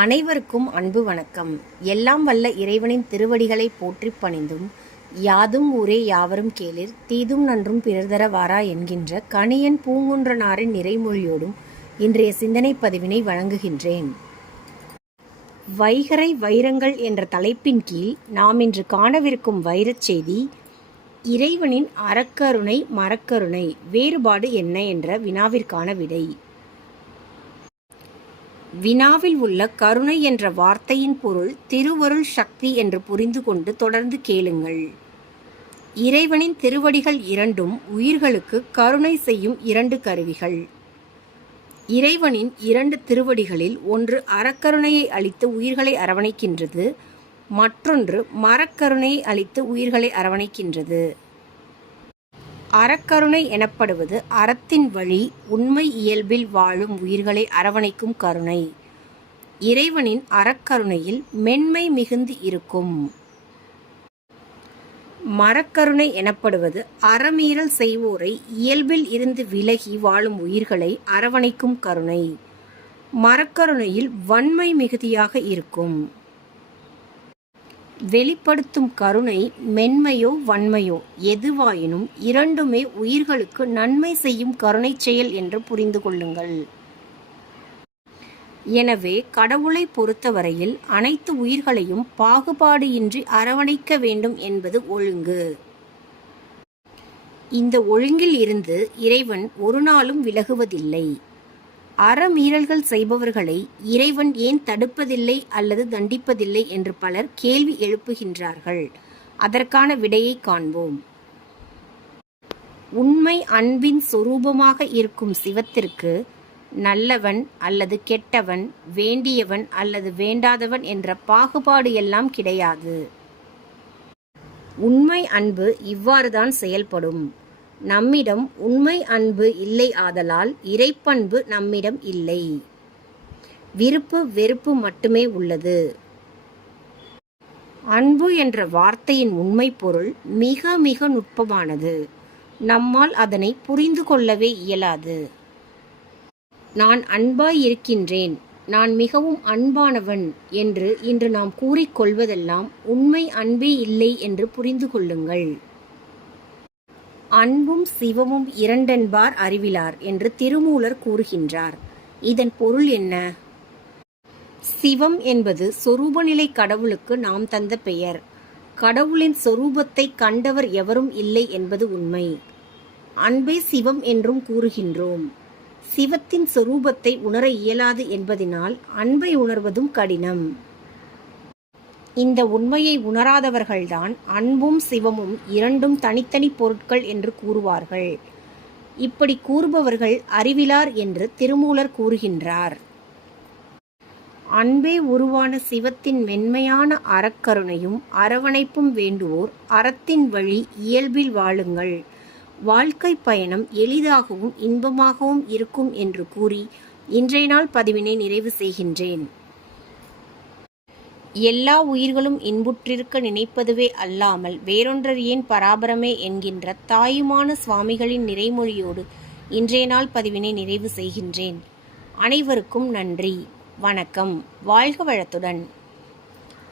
அனைவருக்கும் அன்பு வணக்கம். எல்லாம் வல்ல இறைவனின் திருவடிகளை போற்றிப் பணிந்தும், யாதும் ஊரே யாவரும் கேளிர், தீதும் நன்றும் பிறர்தர வாரா என்கின்ற கணியன் பூங்குன்றனாரின் நிறைமொழியோடும் இன்றைய சிந்தனை பதிவினை வழங்குகின்றேன். வைகறை வைரங்கள் என்ற தலைப்பின் கீழ் நாம் இன்று காணவிருக்கும் வைரச் செய்தி, இறைவனின் அறக்கருணை மரக்கருணை வேறுபாடு என்ன என்ற வினாவிற்கான விடை. வினாவில் உள்ள கருணை என்ற வார்த்தையின் பொருள் திருவருள் சக்தி என்று புரிந்து கொண்டு தொடர்ந்து கேளுங்கள். இறைவனின் திருவடிகள் இரண்டும் உயிர்களுக்கு கருணை செய்யும் இரண்டு கருவிகள். இறைவனின் இரண்டு திருவடிகளில் ஒன்று அறக்கருணையை அளித்து உயிர்களை அரவணைக்கின்றது, மற்றொன்று மரக்கருணையை அளித்து உயிர்களை அரவணைக்கின்றது. அறக்கருணை எனப்படுவது அறத்தின் வழி உண்மை இயல்பில் வாழும் உயிர்களை அரவணைக்கும் கருணை. இறைவனின் அறக்கருணையில் மென்மை மிகுந்து இருக்கும். மரக்கருணை எனப்படுவது அறமீறல் செய்வோரை இயல்பில் இருந்து விலகி வாழும் உயிர்களை அரவணைக்கும் கருணை. மரக்கருணையில் வன்மை மிகுதியாக இருக்கும். வெளிப்படுத்தும் கருணை மென்மையோ வன்மையோ எதுவாயினும் இரண்டுமே உயிர்களுக்கு நன்மை செய்யும் கருணை செயல் என்று புரிந்து கொள்ளுங்கள். எனவே கடவுளை பொறுத்தவரையில் அனைத்து உயிர்களையும் பாகுபாடு இன்றி அரவணைக்க வேண்டும் என்பது ஒழுங்கு. இந்த ஒழுங்கில் இருந்து இறைவன் ஒரு நாளும் விலகுவதில்லை. அறமீறல்கள் செய்பவர்களை இறைவன் ஏன் தடுப்பதில்லை அல்லது தண்டிப்பதில்லை என்று பலர் கேள்வி எழுப்புகின்றார்கள். அதற்கான விடையை காண்போம். உண்மை அன்பின் சொரூபமாக இருக்கும் சிவத்திற்கு நல்லவன் அல்லது கெட்டவன், வேண்டியவன் அல்லது வேண்டாதவன் என்ற பாகுபாடு எல்லாம் கிடையாது. உண்மை அன்பு இவ்வாறுதான் செயல்படும். நம்மிடம் உண்மை அன்பு இல்லை ஆதலால் இறைப்பண்பு நம்மிடம் இல்லை. விருப்பு வெறுப்பு மட்டுமே உள்ளது. அன்பு என்ற வார்த்தையின் உண்மை பொருள் மிக மிக நுட்பமானது. நம்மால் அதனை புரிந்து கொள்ளவே இயலாது. நான் அன்பாய் இருக்கின்றேன், நான் மிகவும் அன்பானவன் என்று இன்று நாம் கூறிக்கொள்வதெல்லாம் உண்மை அன்பே இல்லை என்று புரிந்து கொள்ளுங்கள். அன்பும் சிவமும் இரண்டென்பார் அறிவிலார் என்று திருமூலர் கூறுகின்றார். இதன் பொருள் என்ன? சிவம் என்பது சொரூபநிலை கடவுளுக்கு நாம் தந்த பெயர். கடவுளின் சொரூபத்தை கண்டவர் எவரும் இல்லை என்பது உண்மை. அன்பே சிவம் என்றும் கூறுகின்றோம். சிவத்தின் சொரூபத்தை உணர இயலாது என்பதினால் அன்பை உணர்வதும் கடினம். இந்த உண்மையை உணராதவர்கள்தான் அன்பும் சிவமும் இரண்டும் தனித்தனி பொருட்கள் என்று கூறுவார்கள். இப்படி கூறுபவர்கள் அறிவிலார் என்று திருமூலர் கூறுகின்றார். அன்பே உருவான சிவத்தின் மென்மையான அறக்கருணையும் அரவணைப்பும் வேண்டுவோர் அறத்தின் வழி இயல்பில் வாழுங்கள். வாழ்க்கை பயணம் எளிதாகவும் இன்பமாகவும் இருக்கும் என்று கூறி இன்றைய நாள் பதிவினை நிறைவு செய்கின்றேன். எல்லா உயிர்களும் இன்புற்றிருக்க நினைப்பதுவே அல்லாமல் வேறொன்றறியேன் பராபரமே என்கின்ற தாயுமான சுவாமிகளின் நிறைமொழியோடு இன்றைய நாள் பதிவினை நிறைவு செய்கின்றேன். அனைவருக்கும் நன்றி, வணக்கம். வாழ்க வளத்துடன்.